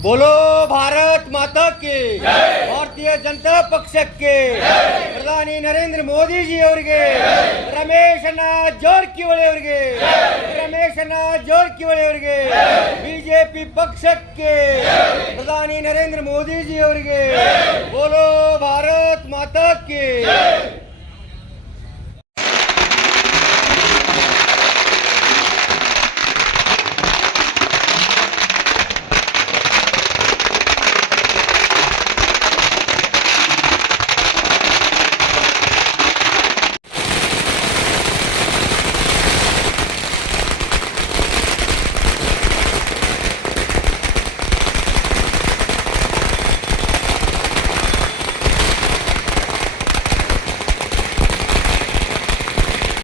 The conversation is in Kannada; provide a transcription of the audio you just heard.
बोलो भारत माता की भारतीय जनता ಪಕ್ಷಕ್ಕೆ ಪ್ರಧಾನಿ ನರೇಂದ್ರ ಮೋದಿ ಜಿ ಅವರಿಗೆ ರಮೇಶಣ್ಣ ಜಾರಕಿಹೊಳಿ ಅವರಿಗೆ ಬಿಜೆಪಿ ಪಕ್ಷಕ್ಕೆ ಪ್ರಧಾನಿ ನರೇಂದ್ರ ಮೋದಿ ಜಿ ಅವರಿಗೆ बोलो भारत माता की